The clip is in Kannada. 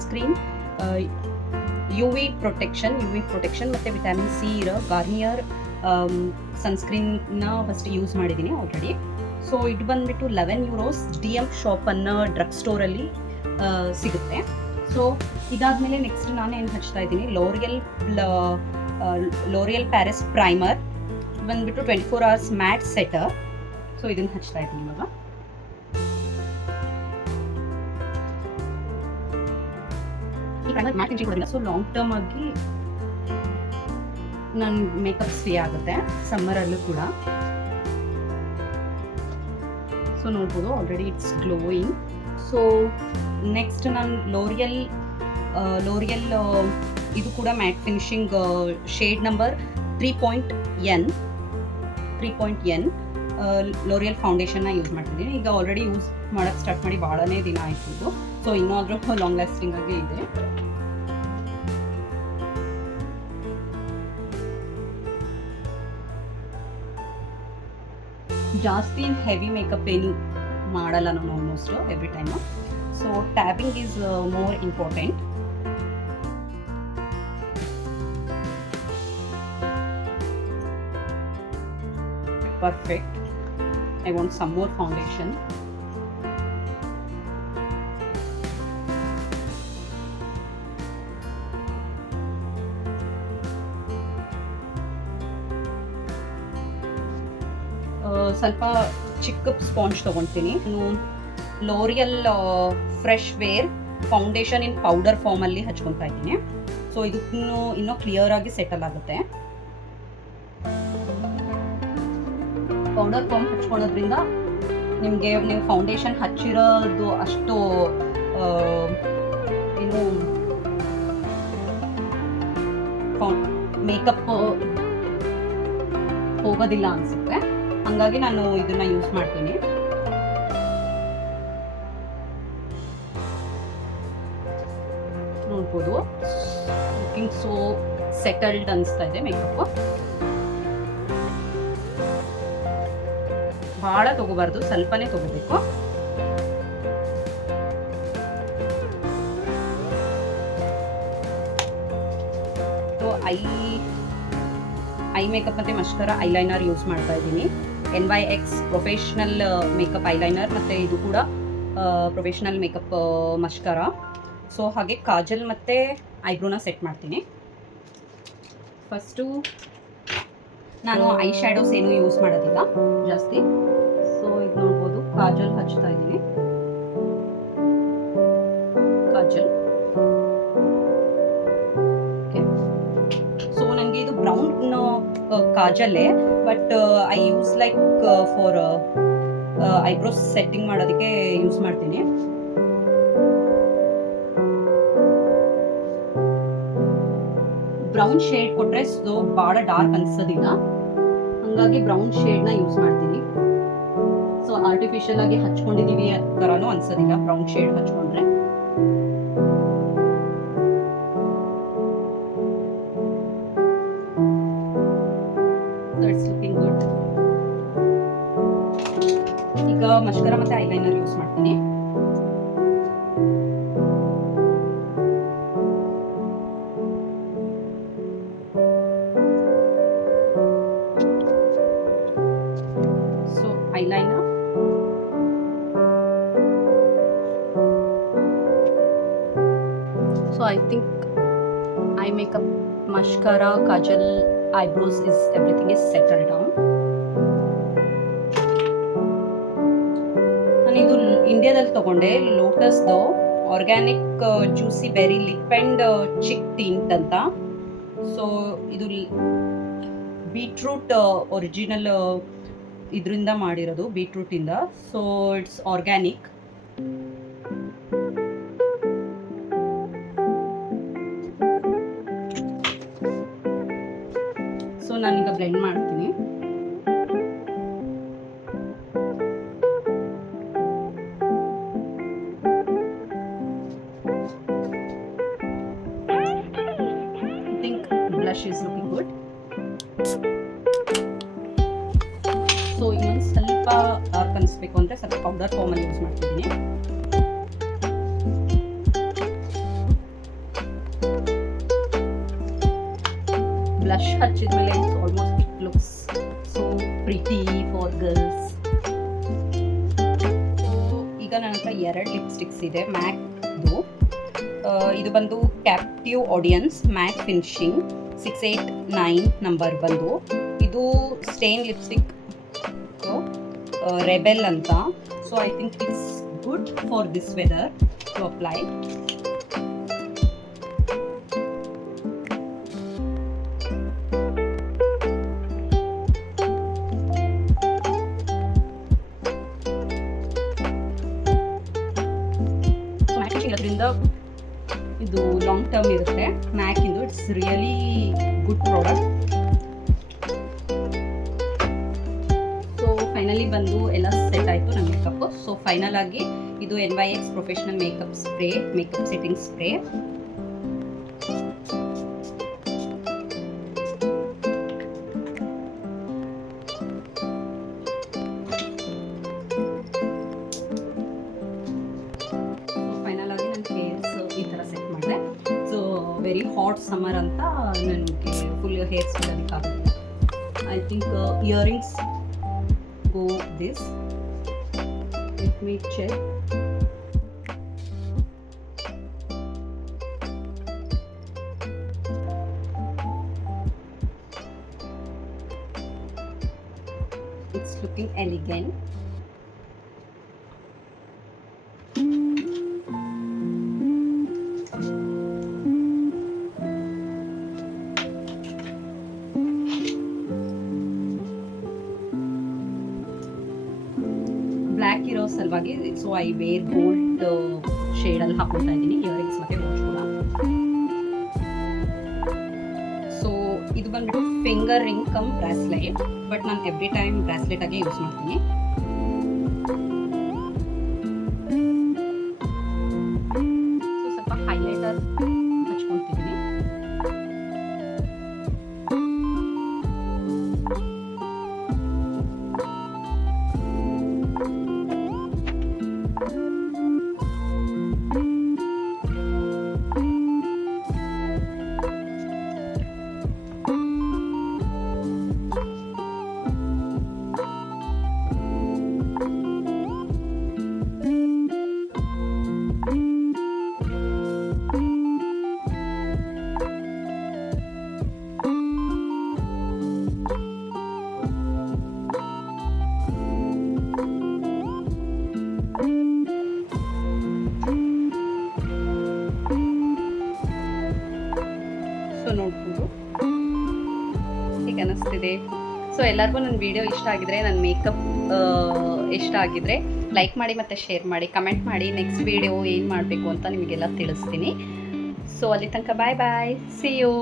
ಸನ್ಸ್ಕ್ರೀನ್, ಯು ವಿ ಪ್ರೊಟೆಕ್ಷನ್ ಮತ್ತು ವಿಟಮಿನ್ ಸಿ ಇರೋ ಗಾರ್ನಿಯರ್ ಸನ್ಸ್ಕ್ರೀನ್ನ ಫಸ್ಟ್ ಯೂಸ್ ಮಾಡಿದ್ದೀನಿ ಆಲ್ರೆಡಿ. ಸೊ ಇದು ಬಂದುಬಿಟ್ಟು €11 DM ಶಾಪ್ ಅನ್ನೋ ಡ್ರಗ್ ಸ್ಟೋರಲ್ಲಿ ಸಿಗುತ್ತೆ. ಸೊ ಇದಾದಮೇಲೆ ನೆಕ್ಸ್ಟ್ ನಾನು ಏನು ಹಚ್ತಾ ಇದ್ದೀನಿ, ಲೋರಿಯಲ್ ಪ್ಯಾರಿಸ್ ಪ್ರೈಮರ್ ಬಂದುಬಿಟ್ಟು 24 hours ಮ್ಯಾಟ್ ಸೆಟರ್. ಸೊ ಇದನ್ನು ಹಚ್ತಾ ಇದ್ದೀನಿ ಇವಾಗ. ಈ ಪ್ರೈಮರ್ ಮ್ಯಾಟ್ ಫಿನಿಶಿಂಗ್ ಕೊಡೋದಿಲ್ಲ, ಸೊ ಲಾಂಗ್ ಟರ್ಮ್ ಆಗಿ ನನ್ನ ಮೇಕಪ್ ಸ್ಟೇ ಆಗುತ್ತೆ ಸಮ್ಮರಲ್ಲೂ ಕೂಡ. ಸೊ ನೋಡ್ಬೋದು already it's glowing. So next ನಾನು ಲೋರಿಯಲ್ ಇದು ಕೂಡ matte finishing shade number 3.N L'Oreal ಫೌಂಡೇಶನ್ನ ಯೂಸ್ ಮಾಡ್ತಿದ್ದೀನಿ. ಈಗ ಆಲ್ರೆಡಿ ಯೂಸ್ ಮಾಡೋಕ್ಕೆ ಸ್ಟಾರ್ಟ್ ಮಾಡಿ ಭಾಳನೇ ದಿನ ಆಯ್ತು. ಸೊ ಇನ್ನೂ ಲಾಂಗ್ ಲಾಸ್ಟಿಂಗ್ ಆಗಿ ಇದೆ. ಜಾಸ್ತಿ ಹೆವಿ ಮೇಕಪ್ ಏನು ಮಾಡಲ್ಲ ನಾನು almost every time. So dabbing is more important. Perfect. I want some more foundation. ಸ್ವಲ್ಪ ಚಿಕ್ಕ ಸ್ಪಾಂಜ್ ತೊಗೊಳ್ತೀನಿ. ನಾನು L'Oreal fresh wear foundation in powder ಫಾರ್ಮಲ್ಲಿ ಹಚ್ಕೊತಾ ಇದ್ದೀನಿ. ಸೊ ಇದಕ್ಕೂ ಇನ್ನೂ ಕ್ಲಿಯರ್ ಆಗಿ ಸೆಟಲ್ ಆಗುತ್ತೆ. ಪೌಡರ್ ಫಾರ್ಮ್ ಹಚ್ಕೊಳ್ಳೋದ್ರಿಂದ ನಿಮಗೆ ನೀವು ಫೌಂಡೇಶನ್ ಹಚ್ಚಿರೋದು ಅಷ್ಟು ಏನು ಮೇಕಪ್ ಹೋಗೋದಿಲ್ಲ ಅನಿಸುತ್ತೆ. ಹಾಗಾಗಿ ನಾನು ಇದನ್ನ ಯೂಸ್ ಮಾಡ್ತೀನಿ. ನೋಡ್ಬೋದು ಲುಕಿಂಗ್ ಸೋ ಸೆಟಲ್ಡ್ ಅನಿಸ್ತಾ ಇದೆ ಮೇಕಪ್. ಭಾಳ ತಗೋಬಾರ್ದು, ಸ್ವಲ್ಪನೇ ತಗೋಬೇಕು. ಸೊ ಐ ಮೇಕಪ್ ಮತ್ತು ಮಸ್ಕರ ಐಲೈನರ್ ಯೂಸ್ ಮಾಡ್ತಾ ಇದ್ದೀನಿ. NYX ಪ್ರೊಫೆಷ್ನಲ್ ಮೇಕಪ್ ಐಲೈನರ್ ಮತ್ತು ಇದು ಕೂಡ ಪ್ರೊಫೆಷ್ನಲ್ ಮೇಕಪ್ ಮಸ್ಕರ. ಸೊ ಹಾಗೆ ಕಾಜಲ್ ಮತ್ತು ಐಬ್ರೋನ ಸೆಟ್ ಮಾಡ್ತೀನಿ. ಫಸ್ಟು ನಾನು ಐ ಶ್ಯಾಡೋಸ್ ಏನೂ ಯೂಸ್ ಮಾಡೋದಿಲ್ಲ ಜಾಸ್ತಿ. ಸೊ ಇದು ನೋಡ್ಬೋದು ಕಾಜಲ್ ಹಚ್ತಾ ಇದ್ದೀನಿ. ಕಾಜಲ್ ಓಕೆ. ಸೊ ನನಗೆ ಇದು ಬ್ರೌನ್ ಕಾಜಲ್ಲೇ, but I use like for eyebrows setting ಮಾಡೋದಕ್ಕೆ ಯೂಸ್ ಮಾಡ್ತೀನಿ. ಬ್ರೌನ್ ಶೇಡ್ ಕೊಟ್ಟರೆ ಸೊ ಭಾಳ ಡಾರ್ಕ್ ಅನ್ಸೋದಿಲ್ಲ, ಹಾಗಾಗಿ ಬ್ರೌನ್ ಶೇಡ್ನ ಯೂಸ್ ಮಾಡ್ತೀನಿ. ಸೊ ಆರ್ಟಿಫಿಷಿಯಲ್ ಆಗಿ ಹಚ್ಕೊಂಡಿದ್ದೀವಿ ಥರನೂ ಅನ್ಸೋದಿಲ್ಲ ಬ್ರೌನ್ ಶೇಡ್ ಹಚ್ಕೊಂಡ್ರೆ. ಈಗ ಮಸ್ಕರ ಮತ್ತೆ ಐಲೈನರ್ ಯೂಸ್ ಮಾಡ್ತೀನಿ. So eyeliner, so I think eye makeup, mascara, kajal, eyebrows everything is settled down. ನಾನು ಇದು ಇಂಡಿಯಾದಲ್ಲಿ ತಗೊಂಡೆ, ಲೋಟಸ್ದು organic juicy berry lip and cheek tint ಅಂತ. ಸೊ ಇದು ಬೀಟ್ರೂಟ್ ಒರಿಜಿನಲ್ ಇದರಿಂದ ಮಾಡಿರೋದು, ಬೀಟ್ರೂಟಿಂದ. So it's organic. ಸೊ ನಾನೀಗ ಬ್ಲೆಂಡ್ ಮಾಡ್ತೀನಿ. I think blush is looking good. So ಇನ್ನೊಂದು ಸ್ವಲ್ಪ ಡಾರ್ಕ್ ಅನಿಸ್ಬೇಕು ಅಂದರೆ ಸ್ವಲ್ಪ ಪೌಡರ್ ಫಾರ್ಮಲ್ಲಿ ಯೂಸ್ ಮಾಡ್ತಿದ್ದೀನಿ. ಬ್ಲಷ್ ಹಚ್ಚಿದ ಮೇಲೆ almost it looks so pretty for girls. ಈಗ ನನ್ನ ಹತ್ರ 2 ಲಿಪ್ಸ್ಟಿಕ್ಸ್ ಇದೆ ಮ್ಯಾಕ್ದು. ಇದು ಬಂದು captive audience matte finishing 689 number ಬಂದು. ಇದು ಸ್ಟೇನ್ ಲಿಪ್ಸ್ಟಿಕ್ ರೆಬೆಲ್ ಅಂತ. So I think it's good for this weather to apply. ಇರೋದ್ರಿಂದ ಇದು ಲಾಂಗ್ ಟರ್ಮ್ ಇರುತ್ತೆ ಮ್ಯಾಕಿಂದು. It's really good product. So finally ಬಂದು ಎಲ್ಲ ಸೆಟ್ ಆಯಿತು ನನ್ನ ಮೇಕಪ್. ಸೊ ಫೈನಲ್ ಆಗಿ ಇದು NYX professional makeup spray, makeup setting spray. ಈ ಥರ ಸೆಟ್ ಮಾಡಿದೆ. ಸೊ ವೆರಿ ಹಾಟ್ ಸಮ್ಮರ್ ಅಂತ ನನಗೆ ಫುಲ್ ಹೇರ್ ಸ್ಟೈಲ್ ಅದಕ್ಕಾಗುತ್ತೆ. I think earrings go this. Let me check. It's looking elegant. Black ಇರೋ ಸಲುವಾಗಿ ಸೊ ಐ ವೇರ್ ಗೋಲ್ಡ್ ಶೇಡಲ್ಲಿ ಹಾಕೊಳ್ತಾ ಇದ್ದೀನಿ ಇಯರಿಂಗ್ಸ್ ಮತ್ತು ವಾಚ್ ಕೂಡ. ಸೊ ಇದು ಬಂದ್ಬಿಟ್ಟು finger ring come bracelet, but ನಾನು ಎವ್ರಿ ಟೈಮ್ ಬ್ರಾಸ್ಲೆಟ್ ಆಗಿ ಯೂಸ್ ಮಾಡ್ತೀನಿ. ಸೊ ಸ್ವಲ್ಪ ಹೈಲೈಟರ್ ಹಚ್ಕೊಳ್ತಿದ್ದೀನಿ. ಸೊ ನೋಡ್ಬೋದು ಹೇಗೆ ಅನ್ನಿಸ್ತಿದೆ. ಸೊ ಎಲ್ಲರಿಗೂ ನನ್ನ ವಿಡಿಯೋ ಇಷ್ಟ ಆಗಿದ್ರೆ, ನನ್ನ ಮೇಕಪ್ ಇಷ್ಟ ಆಗಿದ್ರೆ ಲೈಕ್ ಮಾಡಿ ಮತ್ತು ಶೇರ್ ಮಾಡಿ, ಕಮೆಂಟ್ ಮಾಡಿ. ನೆಕ್ಸ್ಟ್ ವಿಡಿಯೋ ಏನು ಮಾಡಬೇಕು ಅಂತ ನಿಮಗೆಲ್ಲ ತಿಳಿಸ್ತೀನಿ. ಸೊ ಅಲ್ಲಿ ತನಕ ಬಾಯ್ ಬಾಯ್, ಸಿ ಯು.